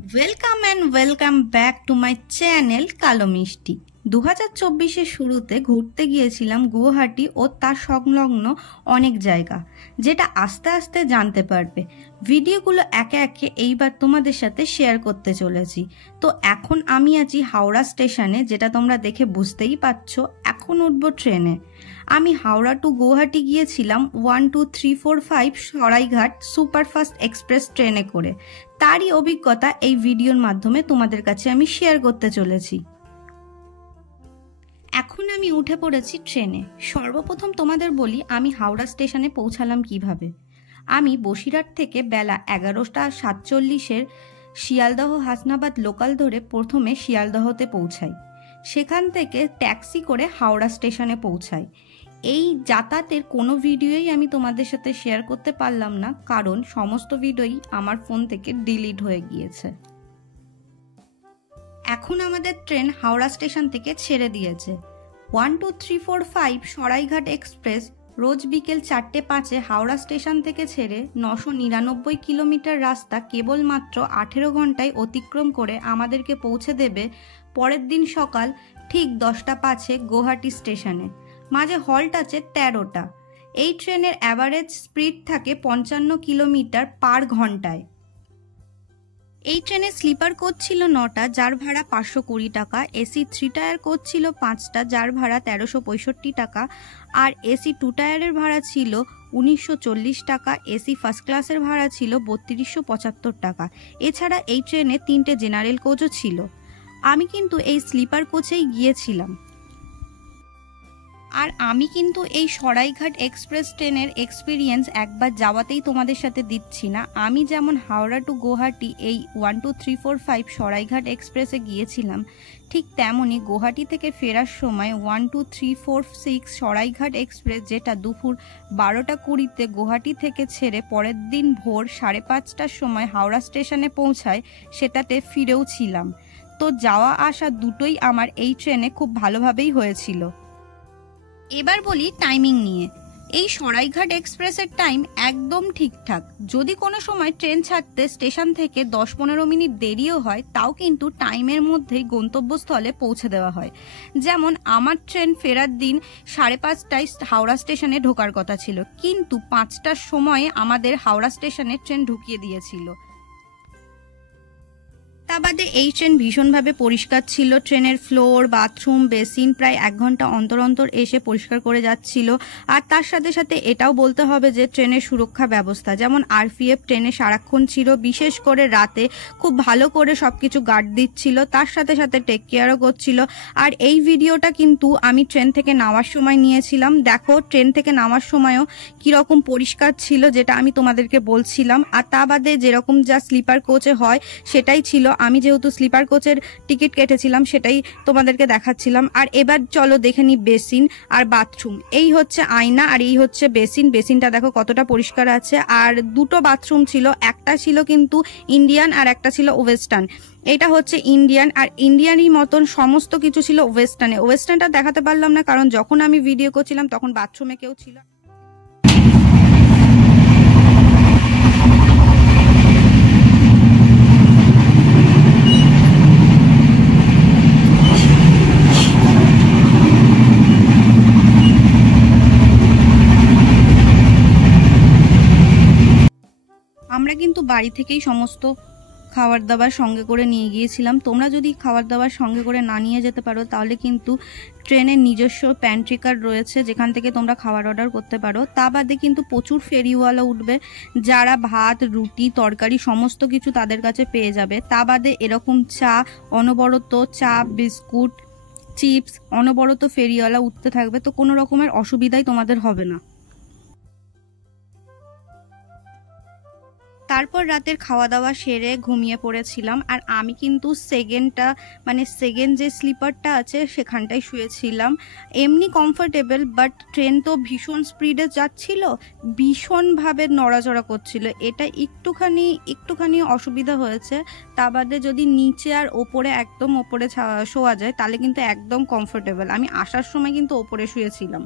Welcome back to my channel কালো মিষ্টি। 2024-এর শুরুতে ঘুরতে গিয়েছিলাম গুয়াহাটি ও তার সংলগ্ন অনেক জায়গা, যেটা আস্তে আস্তে জানতে পারবে। ভিডিওগুলো একে একে এইবার তোমাদের সাথে শেয়ার করতে চলেছি। তো এখন আমি আছি হাওড়া স্টেশনে, যেটা তোমরা দেখে বুঝতেই পারছো। এখন উঠবো ট্রেনে। আমি হাওড়া টু গুয়াহাটি গিয়েছিলাম 12345 সরাইঘাট সুপারফাস্ট এক্সপ্রেস ট্রেনে করে। তারই অভিজ্ঞতা এই ভিডিওর মাধ্যমে তোমাদের কাছে আমি শেয়ার করতে চলেছি। এখন আমি উঠে পড়েছি ট্রেনে। সর্বপ্রথম তোমাদের বলি আমি হাওড়া স্টেশনে পৌঁছালাম কিভাবে। আমি বসিরহাট থেকে বেলা 11:47 শিয়ালদহ হাসনাবাদ লোকাল ধরে প্রথমে শিয়ালদহতে পৌঁছাই। সেখান থেকে ট্যাক্সি করে হাওড়া স্টেশনে পৌঁছাই। এই যাতায়াতের কোনো ভিডিওই আমি তোমাদের সাথে শেয়ার করতে পারলাম না, কারণ সমস্ত ভিডিওই আমার ফোন থেকে ডিলিট হয়ে গিয়েছে। এখন আমাদের ট্রেন হাওড়া স্টেশন থেকে ছেড়ে দিয়েছে। 12345 সরাইঘাট এক্সপ্রেস রোজ বিকেল 4:05 হাওড়া স্টেশন থেকে ছেড়ে 999 কিলোমিটার রাস্তা কেবলমাত্র 18 ঘন্টায় অতিক্রম করে আমাদেরকে পৌঁছে দেবে পরের দিন সকাল ঠিক 10:05 গুয়াহাটি স্টেশনে। মাঝে হল্ট আছে 13টা। এই ট্রেনের অ্যাভারেজ স্পিড থাকে 55 কিলোমিটার পার ঘন্টায়। এই ট্রেনে স্লিপার কোচ ছিল 9টা, যার ভাড়া 520 টাকা। এসি 3 টায়ার কোচ ছিল 5টা, যার ভাড়া 1365 টাকা। আর এসি 2 টায়ারের ভাড়া ছিল 1940 টাকা। এসি ফার্স্ট ক্লাসের ভাড়া ছিল 3275 টাকা। এছাড়া এই ট্রেনে 3টে জেনারেল কোচও ছিল। আমি কিন্তু এই স্লিপার কোচেই গিয়েছিলাম। আর আমি কিন্তু এই সরাইঘাট এক্সপ্রেস ট্রেনের এক্সপিরিয়েন্স একবার যাওয়াতেই তোমাদের সাথে দিচ্ছি না। আমি যেমন হাওড়া টু গুয়াহাটি এই 12345 সরাইঘাট এক্সপ্রেসে গিয়েছিলাম, ঠিক তেমনই গুয়াহাটি থেকে ফেরার সময় 12346 সরাইঘাট এক্সপ্রেস, যেটা দুপুর 12:20 গুয়াহাটি থেকে ছেড়ে পরের দিন ভোর 5:30টার সময় হাওড়া স্টেশনে পৌঁছায়, সেটাতে ফিরেও ছিলাম। তো যাওয়া আসা দুটোই আমার এই ট্রেনে খুব ভালোভাবেই হয়েছিল। এবার বলি টাইমিং নিয়ে। এই সরাইঘাট এক্সপ্রেসের টাইম একদম ঠিকঠাক। যদি কোনো সময় ট্রেন ছাড়তে স্টেশন থেকে 10-15 মিনিট দেরিও হয়, তাও কিন্তু টাইমের মধ্যেই গন্তব্যস্থলে পৌঁছে দেওয়া হয়। যেমন আমার ট্রেন ফেরার দিন 5:30টায় হাওড়া স্টেশনে ঢোকার কথা ছিল, কিন্তু 5টার সময়ে আমাদের হাওড়া স্টেশনে ট্রেন ঢুকিয়ে দিয়েছিল। তা বাদে এই ট্রেন ভীষণভাবে পরিষ্কার ছিল। ট্রেনের ফ্লোর, বাথরুম, বেসিন প্রায় 1 ঘন্টা অন্তর অন্তর এসে পরিষ্কার করে যাচ্ছিল। আর তার সাথে সাথে এটাও বলতে হবে যে ট্রেনের সুরক্ষা ব্যবস্থা, যেমন আরপিএফ ট্রেনে সারাক্ষণ ছিল, বিশেষ করে রাতে খুব ভালো করে সবকিছু গার্ড দিচ্ছিল, তার সাথে সাথে টেক কেয়ারও করছিল। আর এই ভিডিওটা কিন্তু আমি ট্রেন থেকে নামার সময় নিয়েছিলাম। দেখো ট্রেন থেকে নামার সময়ও কিরকম পরিষ্কার ছিল, যেটা আমি তোমাদেরকে বলছিলাম। আর তা বাদে যেরকম যা স্লিপার কোচে হয় সেটাই ছিল। আমি যেহেতু স্লিপার কোচের টিকিট কেটেছিলাম, সেটাই তোমাদেরকে দেখাচ্ছিলাম। আর এবার চলো দেখে নি বেসিন আর বাথরুম। এই হচ্ছে আয়না আর এই হচ্ছে বেসিন। বেসিনটা দেখো কতটা পরিষ্কার আছে। আর দুটো বাথরুম ছিল, একটা ছিল কিন্তু ইন্ডিয়ান আর একটা ছিল ওয়েস্টার্ন। এটা হচ্ছে ইন্ডিয়ান, আর ইন্ডিয়ানই মতন সমস্ত কিছু ছিল ওয়েস্টার্নে। ওয়েস্টার্নটা দেখাতে পারলাম না, কারণ যখন আমি ভিডিও করছিলাম তখন বাথরুমে কেউ ছিল। আমরা কিন্তু বাড়ি থেকেই সমস্ত খাবার দাবার সঙ্গে করে নিয়ে গিয়েছিলাম। তোমরা যদি খাবার দাবার সঙ্গে করে না নিয়ে যেতে পারো, তাহলে কিন্তু ট্রেনের নিজস্ব প্যান্ট্রি কার্ড রয়েছে, যেখান থেকে তোমরা খাবার অর্ডার করতে পারো। তা বাদে কিন্তু প্রচুর ফেরিওয়ালা উঠবে, যারা ভাত, রুটি, তরকারি সমস্ত কিছু তাদের কাছে পেয়ে যাবে। তা বাদে এরকম চা, অনবরত চা, বিস্কুট, চিপস অনবরত ফেরিওয়ালা উঠতে থাকবে। তো কোনো রকমের অসুবিধাই তোমাদের হবে না। তারপর রাতের খাওয়া দাওয়া সেরে ঘুমিয়ে পড়েছিলাম। আর আমি কিন্তু সেকেন্ড যে স্লিপারটা আছে সেখানটায় শুয়েছিলাম। এমনি কমফোর্টেবল, বাট ট্রেন তো ভীষণ স্পিডে যাচ্ছিল, ভীষণভাবে নড়াচড়া করছিল। এটা একটুখানি অসুবিধা হয়েছে। তা বাদে যদি নিচে আর ওপরে একদম ওপরে শোয়া যায়, তাহলে কিন্তু একদম কমফোর্টেবল। আমি আসার সময় কিন্তু ওপরে শুয়েছিলাম।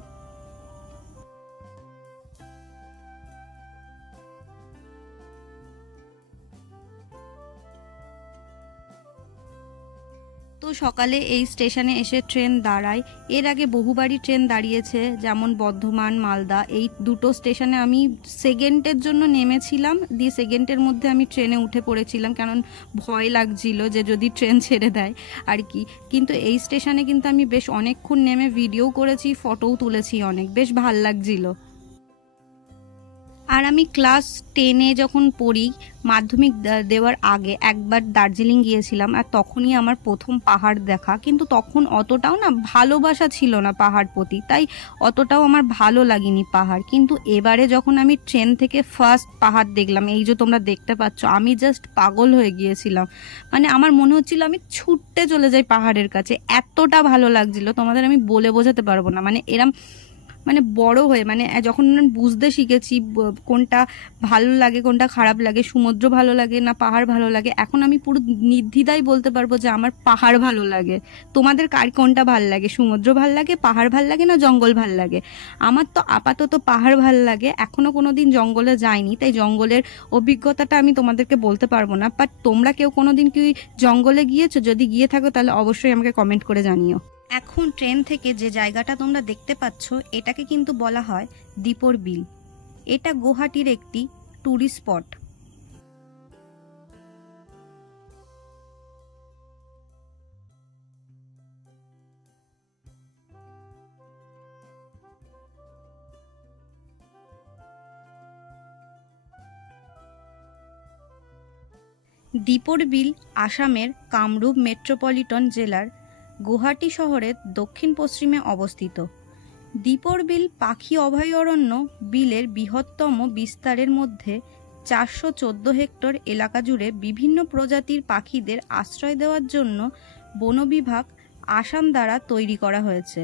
সকালে এই স্টেশনে এসে ট্রেন দাঁড়ায়। এর আগে বহুবারই ট্রেন দাঁড়িয়েছে, যেমন বর্ধমান, মালদা, এই দুটো স্টেশনে আমি সেকেন্ডের জন্য নেমেছিলাম, দিয়ে সেকেন্ডের মধ্যে আমি ট্রেনে উঠে পড়েছিলাম, কারণ ভয় লাগছিল যে যদি ট্রেন ছেড়ে দেয় আর কি। কিন্তু এই স্টেশনে কিন্তু আমি বেশ অনেকক্ষণ নেমে ভিডিও করেছি, ফটোও তুলেছি, অনেক বেশ ভাল লাগছিল। আর আমি ক্লাস 10-এ যখন পড়ি, মাধ্যমিক দেওয়ার আগে একবার দার্জিলিং গিয়েছিলাম, আর তখনই আমার প্রথম পাহাড় দেখা। কিন্তু তখন অতটাও না ভালোবাসা ছিল না পাহাড় প্রতি, তাই অতটাও আমার ভালো লাগেনি পাহাড়। কিন্তু এবারে যখন আমি ট্রেন থেকে ফার্স্ট পাহাড় দেখলাম, এই যে তোমরা দেখতে পাচ্ছ, আমি জাস্ট পাগল হয়ে গিয়েছিলাম। মানে আমার মনে হচ্ছিল আমি ছুটতে চলে যাই পাহাড়ের কাছে, এতটা ভালো লাগছিল, তোমাদের আমি বলে বোঝাতে পারবো না। মানে এরম মানে বড় হয়ে, মানে যখন বুঝতে শিখেছি কোনটা ভালো লাগে কোনটা খারাপ লাগে, সমুদ্র ভালো লাগে না পাহাড় ভালো লাগে, এখন আমি পুরো নির্দ্বিধায় বলতে পারবো যে আমার পাহাড় ভালো লাগে। তোমাদের কার কোনটা ভাল লাগে? সমুদ্র ভাল লাগে, পাহাড় ভাল লাগে, না জঙ্গল ভাল লাগে? আমার তো আপাতত পাহাড় ভাল লাগে। এখনো কোনোদিন জঙ্গলে যাইনি, তাই জঙ্গলের অভিজ্ঞতাটা আমি তোমাদেরকে বলতে পারবো না। বাট তোমরা কেউ কোনোদিন কি জঙ্গলে গিয়েছো? যদি গিয়ে থাকো তাহলে অবশ্যই আমাকে কমেন্ট করে জানিও। এখন ট্রেন থেকে যে জায়গাটা তোমরা দেখতে পাচ্ছ, এটাকে কিন্তু বলা হয় দীপর বিল। এটা গুয়াহাটির একটি ট্যুরিস্ট স্পট। দীপর বিল আসামের কামরূপ মেট্রোপলিটন জেলার গুয়াহাটি শহরের দক্ষিণ পশ্চিমে অবস্থিত। দীপর বিল পাখি অভয়ারণ্য বিলের বৃহত্তম বিস্তারের মধ্যে 414 হেক্টর এলাকা জুড়ে বিভিন্ন প্রজাতির পাখিদের আশ্রয় দেওয়ার জন্য বন বিভাগ আসাম দ্বারা তৈরি করা হয়েছে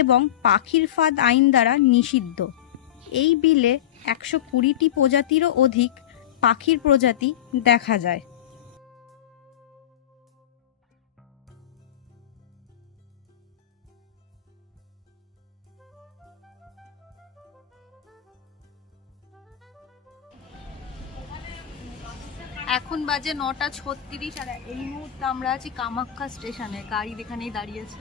এবং পাখির ফাঁদ আইন দ্বারা নিষিদ্ধ। এই বিলে 120টি প্রজাতিরও অধিক পাখির প্রজাতি দেখা যায়। এখন বাজে 9:36, আর এই মুহূর্তে আমরা আছি কামাখ্যা স্টেশনে, গাড়ি এখানেই দাঁড়িয়েছে।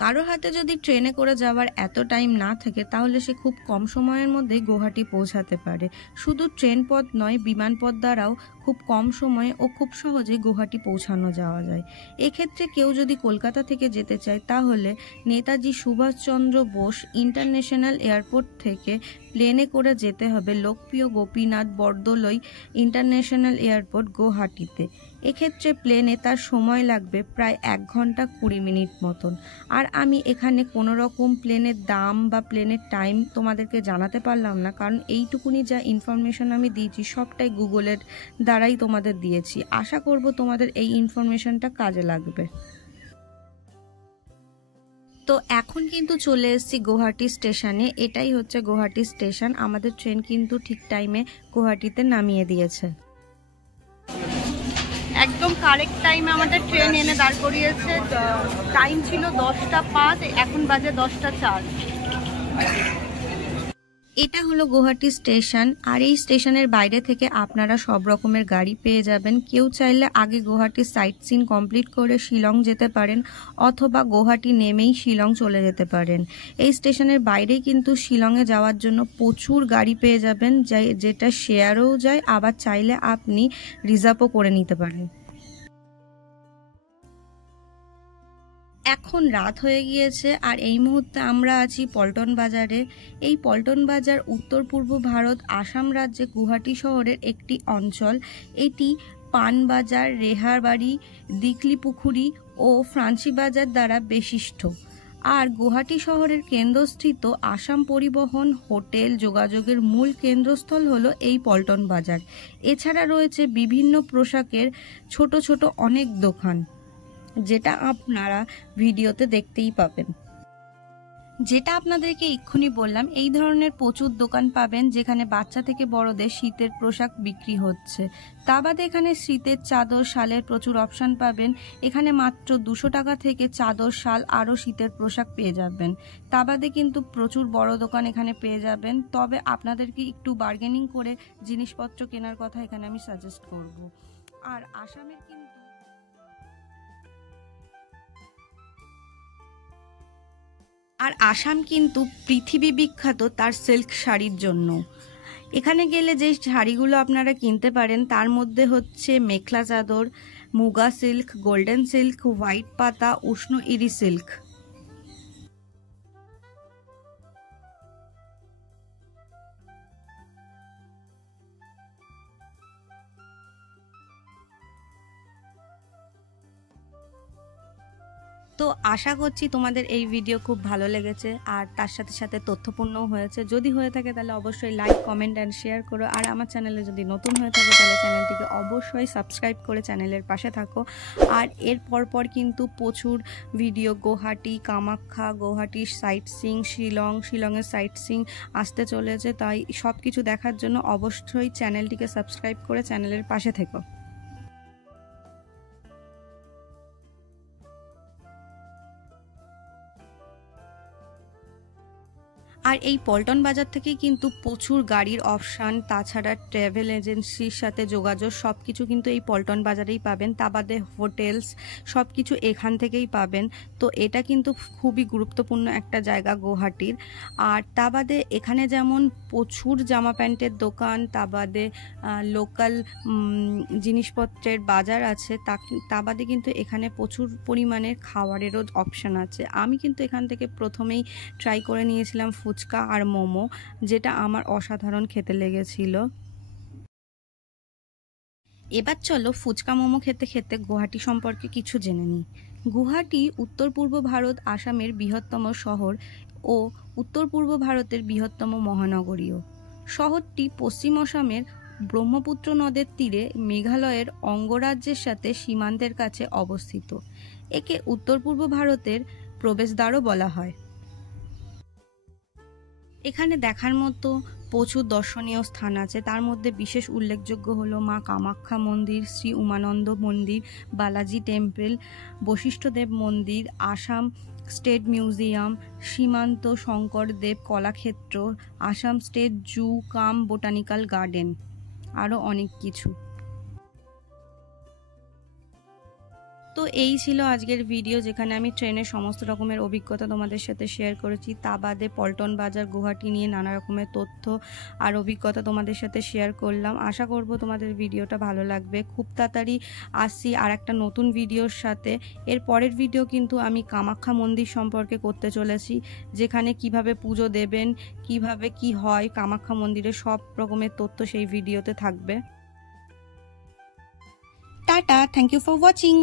কারোর হাতে যদি ট্রেনে করে যাওয়ার এত টাইম না থাকে, তাহলে সে খুব কম সময়ের মধ্যেই গুয়াহাটি পৌঁছাতে পারে। শুধু ট্রেন পথ নয়, বিমান পথ দ্বারাও খুব কম সময়ে ও খুব সহজে গুয়াহাটি পৌঁছানো যাওয়া যায়। এক্ষেত্রে কেউ যদি কলকাতা থেকে যেতে চায়, তাহলে নেতাজি সুভাষচন্দ্র বোস ইন্টারন্যাশনাল এয়ারপোর্ট থেকে প্লেনে করে যেতে হবে লোকপ্রিয় গোপীনাথ বরদলৈ ইন্টারন্যাশনাল এয়ারপোর্ট গুয়াহাটিতে। এক্ষেত্রে প্লেনে তার সময় লাগবে প্রায় 1 ঘন্টা 20 মিনিট মতন। আর আমি এখানে কোনো রকম প্লেনের দাম বা প্লেনের টাইম তোমাদেরকে জানাতে পারলাম না, কারণ এইটুকুনি যা ইনফরমেশন আমি দিয়েছি সবটাই গুগলের দ্বারাই তোমাদের দিয়েছি। আশা করব তোমাদের এই ইনফরমেশনটা কাজে লাগবে। তো এখন কিন্তু চলে এসেছি গুয়াহাটি স্টেশনে। এটাই হচ্ছে গুয়াহাটি স্টেশন। আমাদের ট্রেন কিন্তু ঠিক টাইমে গুয়াহাটিতে নামিয়ে দিয়েছে। একদম কারেক্ট টাইমে আমাদের ট্রেন এনে দাঁড় করিয়েছে। টাইম ছিল 10টা 5, এখন বাজে 10টা 4। এটা হলো গুয়াহাটি স্টেশন। আর এই স্টেশনের বাইরে থেকে আপনারা সব রকমের গাড়ি পেয়ে যাবেন। কেউ চাইলে আগে গুয়াহাটির সাইট সিন কমপ্লিট করে শিলং যেতে পারেন, অথবা গুয়াহাটি নেমেই শিলং চলে যেতে পারেন। এই স্টেশনের বাইরেই কিন্তু শিলংয়ে যাওয়ার জন্য প্রচুর গাড়ি পেয়ে যাবেন, যেটা শেয়ারও যায়, আবার চাইলে আপনি রিজার্ভও করে নিতে পারেন। এখন রাত হয়ে গিয়েছে, আর এই মুহূর্তে আমরা আছি পল্টন বাজারে। এই পল্টন বাজার উত্তর পূর্ব ভারত আসাম রাজ্যে গুয়াহাটি শহরের একটি অঞ্চল। এটি পানবাজার, রেহারবাড়ি, দিকলিপুখুরি ও ফ্রান্সি বাজার দ্বারা বিশিষ্ট। আর গুয়াহাটি শহরের কেন্দ্রস্থিত আসাম পরিবহন, হোটেল, যোগাযোগের মূল কেন্দ্রস্থল হলো এই পল্টন বাজার। এছাড়া রয়েছে বিভিন্ন পোশাকের ছোট ছোট অনেক দোকান, যেটা আপনারা ভিডিওতে দেখতেই পাবেন। যেটা আপনাদেরকে এক্ষুনি বললাম, এই ধরনের প্রচুর দোকান পাবেন যেখানে বাচ্চা থেকে বড়দের শীতের পোশাক বিক্রি হচ্ছে। তা বাদে এখানে শীতের চাদর, শালের প্রচুর অপশান পাবেন। এখানে মাত্র 200 টাকা থেকে চাদর, শাল আরও শীতের পোশাক পেয়ে যাবেন। তা বাদে কিন্তু প্রচুর বড় দোকান এখানে পেয়ে যাবেন। তবে আপনাদেরকে একটু বার্গেনিং করে জিনিসপত্র কেনার কথা এখানে আমি সাজেস্ট করব। আর আসামের কিন্তু আর আসাম কিন্তু পৃথিবী বিখ্যাত তার সিল্ক শাড়ির জন্য। এখানে গেলে যে শাড়িগুলো আপনারা কিনতে পারেন তার মধ্যে হচ্ছে মেখলা চাদর, muga silk, golden silk, white পাতা, উষ্ণ ইরি সিল্ক। তো আশা করছি তোমাদের এই ভিডিও খুব ভালো লেগেছে আর তার সাথে সাথে তথ্যপূর্ণও হয়েছে। যদি হয়ে থাকে তাহলে অবশ্যই লাইক, কমেন্ট অ্যান্ড শেয়ার করো। আর আমার চ্যানেলে যদি নতুন হয়ে থাকে তাহলে চ্যানেলটিকে অবশ্যই সাবস্ক্রাইব করে চ্যানেলের পাশে থাকো। আর এর পরপর কিন্তু প্রচুর ভিডিও গুয়াহাটি, কামাখ্যা, গুয়াহাটির সাইট সিং, শিলংয়ের সাইট সিং আসতে চলেছে। তাই সব কিছু দেখার জন্য অবশ্যই চ্যানেলটিকে সাবস্ক্রাইব করে চ্যানেলের পাশে থেকো। আর এই পল্টন বাজার থেকেই কিন্তু প্রচুর গাড়ির অপশান, তাছাড়া ট্রাভেল এজেন্সির সাথে যোগাযোগ সব কিছু কিন্তু এই পল্টন বাজারেই পাবেন। তা বাদে হোটেলস সব কিছু এখান থেকেই পাবেন। তো এটা কিন্তু খুবই গুরুত্বপূর্ণ একটা জায়গা গুয়াহাটির। আর তা বাদে এখানে যেমন প্রচুর জামা প্যান্টের দোকান, তা বাদে লোকাল জিনিসপত্রের বাজার আছে, তা বাদে কিন্তু এখানে প্রচুর পরিমাণের খাবারেরও অপশান আছে। আমি কিন্তু এখান থেকে প্রথমেই ট্রাই করে নিয়েছিলাম ফুচকা আর মোমো, যেটা আমার অসাধারণ খেতে লেগেছিল। এবার চলো ফুচকা মোমো খেতে খেতে গুয়াহাটি সম্পর্কে কিছু জেনে নিই। গুয়াহাটি উত্তর পূর্ব ভারত আসামের বৃহত্তম শহর ও উত্তর পূর্ব ভারতের বৃহত্তম মহানগরীও। শহরটি পশ্চিম আসামের ব্রহ্মপুত্র নদের তীরে মেঘালয়ের অঙ্গরাজ্যের সাথে সীমান্তের কাছে অবস্থিত। একে উত্তর পূর্ব ভারতের প্রবেশদ্বারও বলা হয়। এখানে দেখার মতো প্রচুর দর্শনীয় স্থান আছে, তার মধ্যে বিশেষ উল্লেখযোগ্য হলো মা কামাখ্যা মন্দির, শ্রী উমানন্দ মন্দির, বালাজি টেম্পল, বশিষ্ঠদেব মন্দির, আসাম স্টেট মিউজিয়াম, সীমান্ত শঙ্করদেব কলাক্ষেত্র, আসাম স্টেট জু কাম বোটানিক্যাল গার্ডেন, আরও অনেক কিছু। তো এই ছিল আজকের ভিডিও, যেখানে আমি ট্রেনের সমস্ত রকমের অভিজ্ঞতা তোমাদের সাথে শেয়ার করেছি। তা বাদে পল্টন বাজার গুয়াহাটি নিয়ে নানা রকমের তথ্য আর অভিজ্ঞতা তোমাদের সাথে শেয়ার করলাম। আশা করব তোমাদের ভিডিওটা ভালো লাগবে। খুব তাড়াতাড়ি আসছি আর একটা নতুন ভিডিওর সাথে। এর পরের ভিডিও কিন্তু আমি কামাখ্যা মন্দির সম্পর্কে করতে চলেছি, যেখানে কিভাবে পুজো দেবেন, কিভাবে কি হয় কামাখ্যা মন্দিরে, সব রকমের তথ্য সেই ভিডিওতে থাকবে। Tata, thank you for watching.